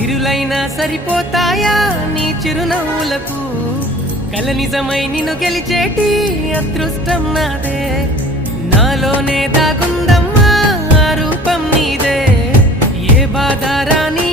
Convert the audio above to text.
సిరులైనా సరిపోతాయా నీ చిరునవ్వులకు కల నిజమై నిన్ను గెలిచేటి అదృష్టం నాదే నాలోనే దాగుందమ్మా రూపం నీదే ఏ బాధ రాని